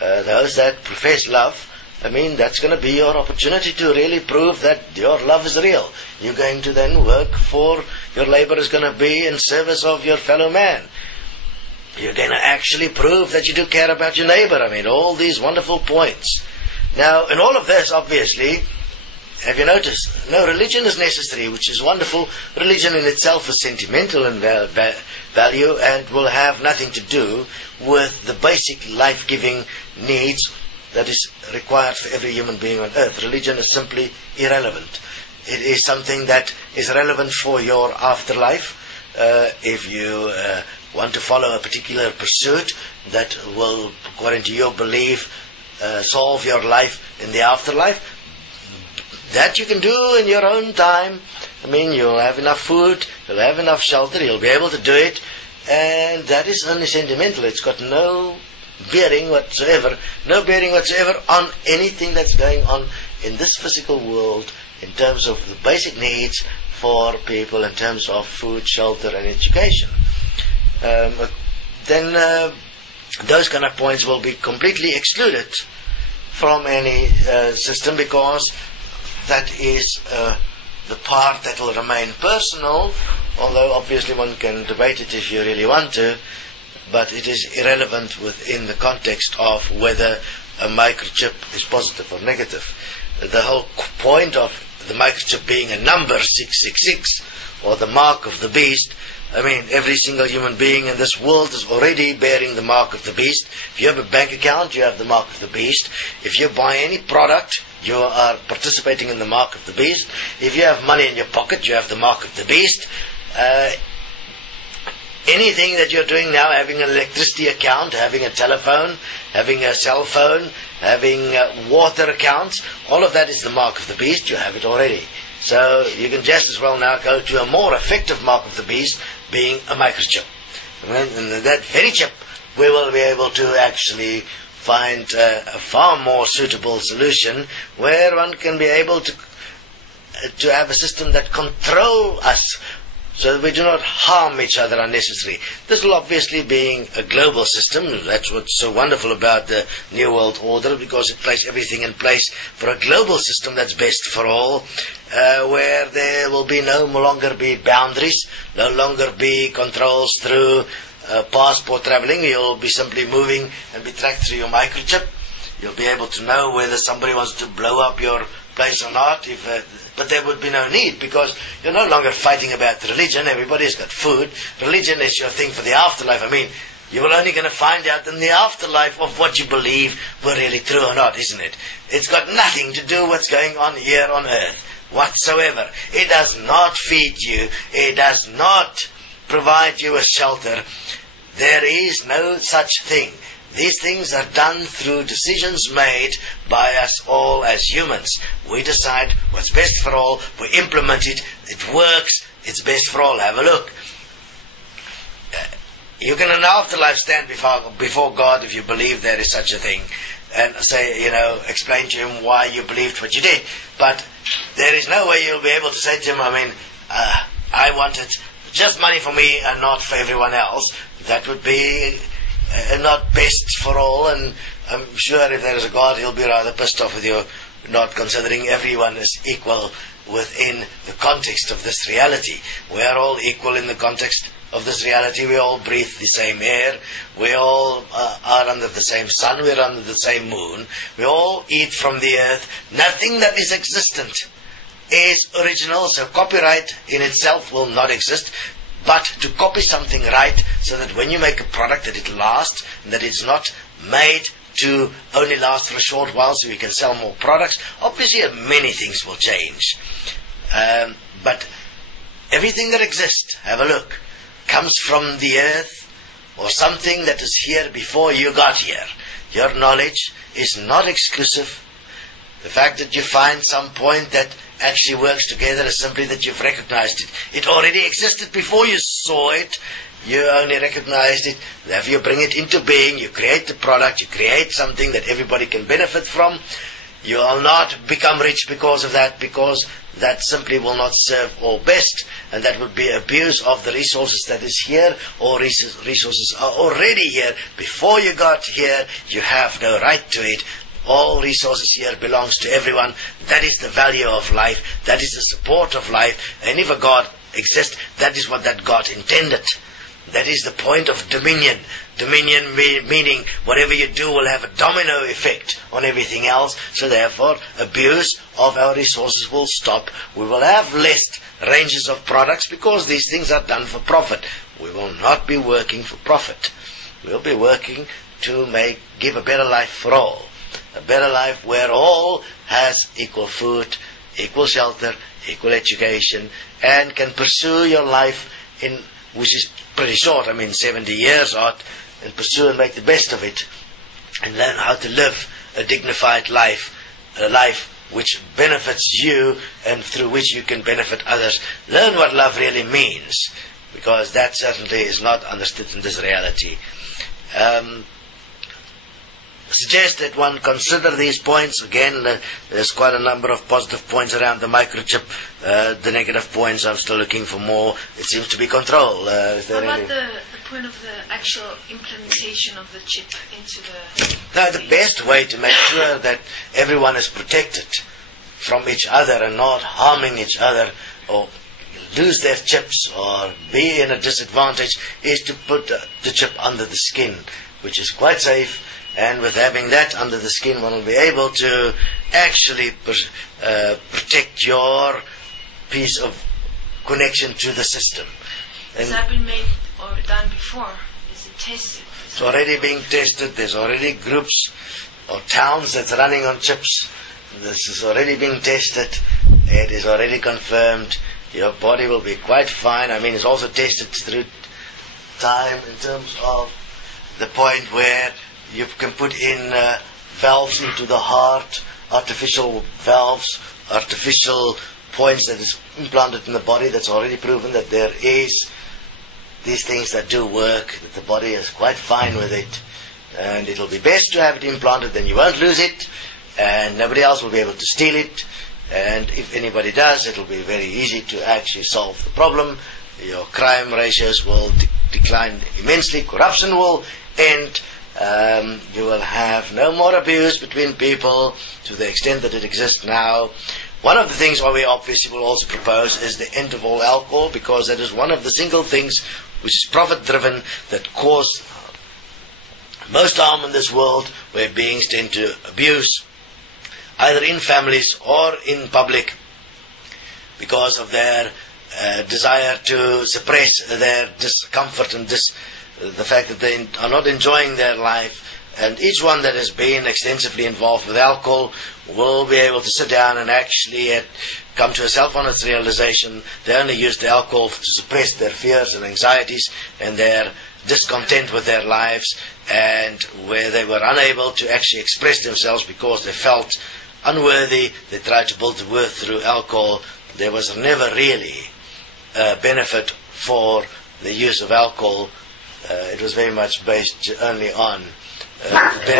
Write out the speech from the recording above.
those that profess love, I mean, that's going to be your opportunity to really prove that your love is real. You're going to then work for, your labor is going to be in service of your fellow man. You're going to actually prove that you do care about your neighbor. I mean, all these wonderful points. Now, in all of this, obviously, have you noticed? No, religion is necessary, which is wonderful. Religion in itself is sentimental in value and will have nothing to do with the basic life-giving needs that is required for every human being on earth. Religion is simply irrelevant. It is something that is relevant for your afterlife. If you want to follow a particular pursuit that will, according to your belief, solve your life in the afterlife, that you can do in your own time. I mean, you'll have enough food, you'll have enough shelter, you'll be able to do it, and that is only sentimental. It's got no bearing whatsoever on anything that's going on in this physical world in terms of the basic needs for people in terms of food, shelter and education. Then those kind of points will be completely excluded from any system, because that is the part that will remain personal, although obviously one can debate it if you really want to, but it is irrelevant within the context of whether a microchip is positive or negative. The whole point of the microchip being a number, 666, or the mark of the beast, I mean, every single human being in this world is already bearing the mark of the beast. If you have a bank account, you have the mark of the beast. If you buy any product, you are participating in the mark of the beast. If you have money in your pocket, you have the mark of the beast. Anything that you're doing now, having an electricity account, having a telephone, having a cell phone, having water accounts, all of that is the mark of the beast. You have it already. So you can just as well now go to a more effective mark of the beast, being a microchip. And that very chip, we will be able to actually find a far more suitable solution where one can be able to have a system that control us, so that we do not harm each other unnecessarily. This will obviously being a global system. That's what's so wonderful about the New World Order, because it places everything in place for a global system that's best for all, where there will be no longer be boundaries, no longer be controls through passport traveling. You'll be simply moving and be tracked through your microchip. You'll be able to know whether somebody wants to blow up your place or not, but there would be no need, because you're no longer fighting about religion. Everybody's got food. Religion is your thing for the afterlife. I mean, you're only going to find out in the afterlife of what you believe were really true or not, isn't it? It's got nothing to do with what's going on here on earth whatsoever. It does not feed you. It does not provide you with shelter. There is no such thing. These things are done through decisions made by us all as humans. We decide what's best for all, we implement it, it works, it's best for all. Have a look. You can in an afterlife stand before God if you believe there is such a thing, and say, explain to him why you believed what you did. But there is no way you'll be able to say to him, I wanted just money for me and not for everyone else. That would be not best for all, and I'm sure if there is a God, he'll be rather pissed off with you, not considering everyone is equal within the context of this reality. We are all equal in the context of this reality. We all breathe the same air. We all are under the same sun. We're under the same moon. We all eat from the earth. Nothing that is existent is original, so copyright in itself will not exist. But to copy something right, so that when you make a product that it lasts, and that it's not made to only last for a short while so you can sell more products, obviously many things will change. But everything that exists, have a look, comes from the earth or something that is here before you got here. Your knowledge is not exclusive. The fact that you find some point that actually works together is simply that you've recognized it. It already existed before you saw it. You only recognized it. Therefore you bring it into being. You create the product. You create something that everybody can benefit from. You will not become rich because of that, because that simply will not serve all best, and that would be abuse of the resources that is here, or resources are already here. Before you got here, you have no right to it. All resources here belongs to everyone. That is the value of life. That is the support of life. And if a God exists, that is what that God intended. That is the point of dominion. Dominion meaning whatever you do will have a domino effect on everything else. So therefore, abuse of our resources will stop. We will have less ranges of products because these things are done for profit. We will not be working for profit. We'll be working to give a better life for all. A better life where all has equal food, equal shelter, equal education, and can pursue your life which is pretty short, 70 years odd, and pursue and make the best of it, and learn how to live a dignified life, a life which benefits you and through which you can benefit others. Learn what love really means, because that certainly is not understood in this reality. Suggest that one consider these points. Again, there's quite a number of positive points around the microchip. The negative points, I'm still looking for more. It seems to be control. What about the point of the actual implementation of the chip into the... Now, the best way to make sure that everyone is protected from each other and not harming each other or lose their chips or be in a disadvantage is to put the chip under the skin, which is quite safe. And with having that under the skin, one will be able to actually protect your piece of connection to the system. Has that been made or done before? Is it tested? It's already being tested. There's already groups or towns that's running on chips. This is already being tested. It is already confirmed. Your body will be quite fine. It's also tested through time in terms of the point where you can put in valves into the heart, artificial valves, artificial points that is implanted in the body. That's already proven that there is these things that do work, that the body is quite fine with it. And it'll be best to have it implanted, then you won't lose it, and nobody else will be able to steal it. And if anybody does, it'll be very easy to actually solve the problem. Your crime ratios will decline immensely, corruption will end. You will have no more abuse between people to the extent that it exists now. One of the things we obviously will also propose is the end of all alcohol, because that is one of the single things which is profit-driven that cause most harm in this world, where beings tend to abuse, either in families or in public, because of their desire to suppress their discomfort and the fact that they are not enjoying their life. And each one that has been extensively involved with alcohol will be able to sit down and actually come to a self-honest realization. They only use the alcohol to suppress their fears and anxieties and their discontent with their lives, and where they were unable to actually express themselves because they felt unworthy, they tried to build the worth through alcohol. There was never really benefit for the use of alcohol. It was very much based only on benefit.